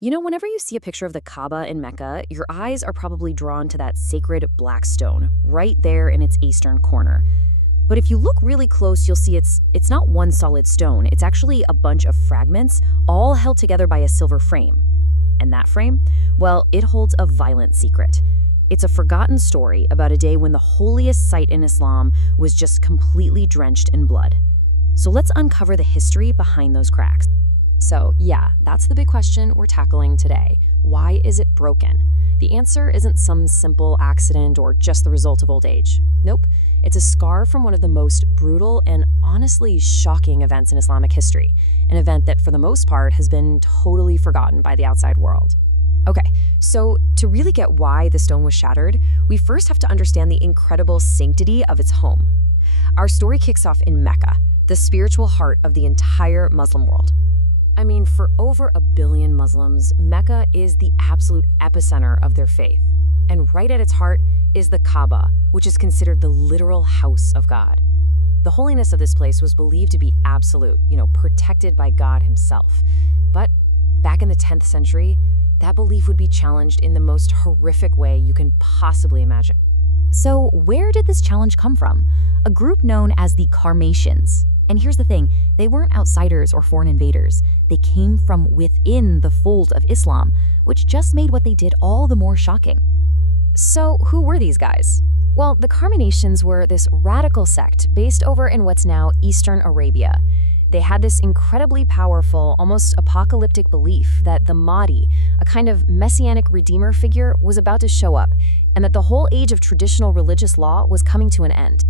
Whenever you see a picture of the Kaaba in Mecca, your eyes are probably drawn to that sacred black stone, right there in its eastern corner. But if you look really close, you'll see it's not one solid stone. It's actually a bunch of fragments, all held together by a silver frame. And that frame? Well, it holds a violent secret. It's a forgotten story about a day when the holiest site in Islam was just completely drenched in blood. So let's uncover the history behind those cracks. So yeah, that's the big question we're tackling today. Why is it broken? The answer isn't some simple accident or just the result of old age. Nope, it's a scar from one of the most brutal and honestly shocking events in Islamic history, an event that for the most part has been totally forgotten by the outside world. Okay, so to really get why the stone was shattered, we first have to understand the incredible sanctity of its home. Our story kicks off in Mecca, the spiritual heart of the entire Muslim world. I mean, for over 1 billion Muslims, Mecca is the absolute epicenter of their faith. And right at its heart is the Kaaba, which is considered the literal house of God. The holiness of this place was believed to be absolute, protected by God himself. But back in the 10th century, that belief would be challenged in the most horrific way you can possibly imagine. So where did this challenge come from? A group known as the Karmatians. And here's the thing, they weren't outsiders or foreign invaders. They came from within the fold of Islam, which just made what they did all the more shocking. So who were these guys? Well, the Karmatians were this radical sect based over in what's now Eastern Arabia. They had this incredibly powerful, almost apocalyptic belief that the Mahdi, a kind of messianic redeemer figure, was about to show up, and that the whole age of traditional religious law was coming to an end.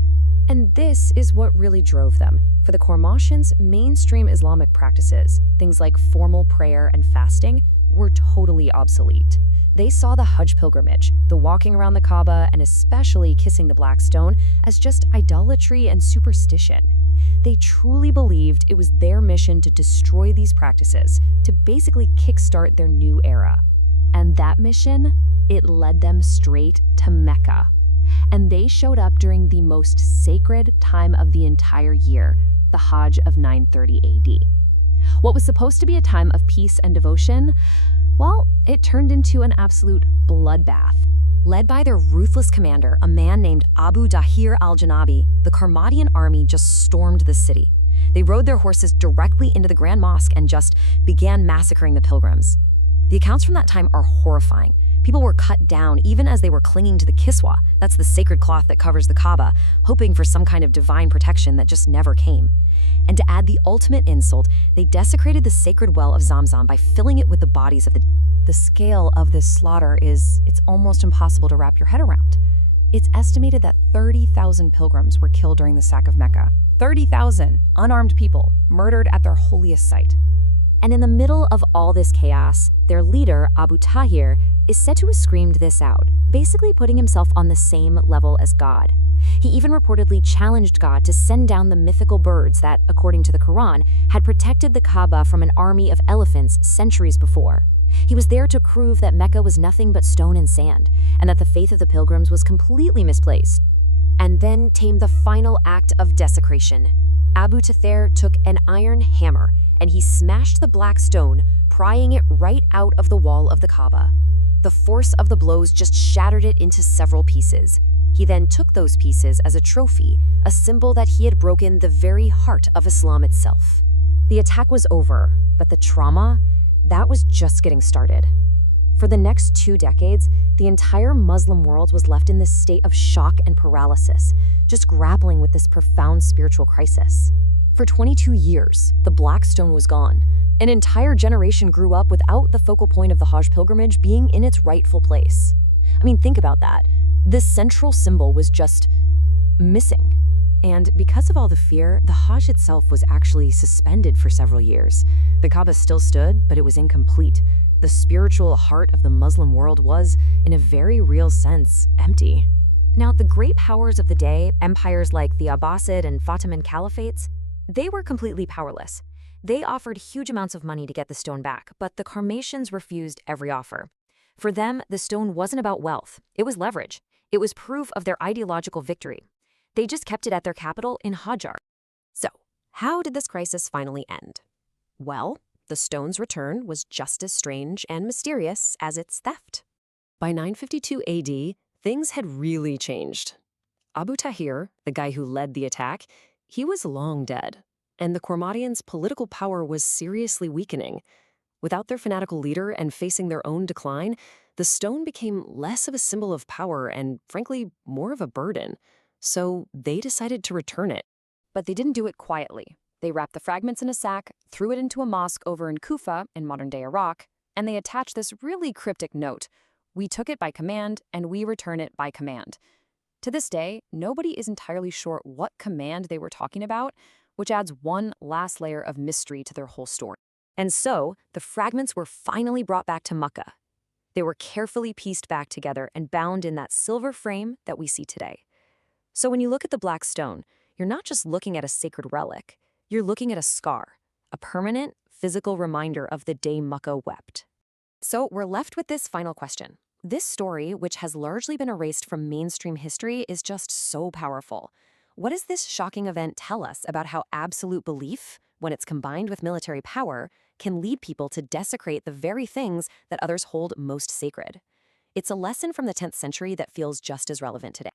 And this is what really drove them. For the Karmatians, mainstream Islamic practices, things like formal prayer and fasting, were totally obsolete. They saw the Hajj pilgrimage, the walking around the Kaaba, and especially kissing the black stone, as just idolatry and superstition. They truly believed it was their mission to destroy these practices, to basically kickstart their new era. And that mission, it led them straight to Mecca. And they showed up during the most sacred time of the entire year, the Hajj of 930 AD. What was supposed to be a time of peace and devotion, well, it turned into an absolute bloodbath. Led by their ruthless commander, a man named Abu Dahir al-Janabi, the Karmatian army just stormed the city. They rode their horses directly into the Grand Mosque and just began massacring the pilgrims. The accounts from that time are horrifying. People were cut down even as they were clinging to the kiswa, that's the sacred cloth that covers the Kaaba, hoping for some kind of divine protection that just never came. And to add the ultimate insult, they desecrated the sacred well of Zamzam by filling it with the bodies of the scale of this slaughter it's almost impossible to wrap your head around. It's estimated that 30,000 pilgrims were killed during the sack of Mecca. 30,000 unarmed people murdered at their holiest site. And in the middle of all this chaos, their leader, Abu Tahir, is said to have screamed this out, basically putting himself on the same level as God. He even reportedly challenged God to send down the mythical birds that, according to the Quran, had protected the Kaaba from an army of elephants centuries before. He was there to prove that Mecca was nothing but stone and sand, and that the faith of the pilgrims was completely misplaced. And then came the final act of desecration. Abu Tahir took an iron hammer, and he smashed the black stone, prying it right out of the wall of the Kaaba. The force of the blows just shattered it into several pieces. He then took those pieces as a trophy, a symbol that he had broken the very heart of Islam itself. The attack was over, but the trauma, that was just getting started. For the next 2 decades, the entire Muslim world was left in this state of shock and paralysis, just grappling with this profound spiritual crisis. For 22 years, the black stone was gone. An entire generation grew up without the focal point of the Hajj pilgrimage being in its rightful place. I mean, think about that. This central symbol was just missing. And because of all the fear, the Hajj itself was actually suspended for several years. The Kaaba still stood, but it was incomplete. The spiritual heart of the Muslim world was, in a very real sense, empty. Now, the great powers of the day, empires like the Abbasid and Fatimid caliphates, they were completely powerless. They offered huge amounts of money to get the stone back, but the Karmatians refused every offer. For them, the stone wasn't about wealth. It was leverage. It was proof of their ideological victory. They just kept it at their capital in Hajar. So, how did this crisis finally end? Well, The stone's return was just as strange and mysterious as its theft. By 952 AD, things had really changed. Abu Tahir, the guy who led the attack, he was long dead, and the Qormadians' political power was seriously weakening. Without their fanatical leader and facing their own decline, the stone became less of a symbol of power and, frankly, more of a burden. So they decided to return it. But they didn't do it quietly. They wrapped the fragments in a sack, threw it into a mosque over in Kufa, in modern-day Iraq, and they attached this really cryptic note: "We took it by command, and we return it by command." To this day, nobody is entirely sure what command they were talking about, which adds one last layer of mystery to their whole story. And so, the fragments were finally brought back to Mecca. They were carefully pieced back together and bound in that silver frame that we see today. So when you look at the black stone, you're not just looking at a sacred relic, you're looking at a scar, a permanent, physical reminder of the day Mecca wept. So we're left with this final question. This story, which has largely been erased from mainstream history, is just so powerful. What does this shocking event tell us about how absolute belief, when it's combined with military power, can lead people to desecrate the very things that others hold most sacred? It's a lesson from the 10th century that feels just as relevant today.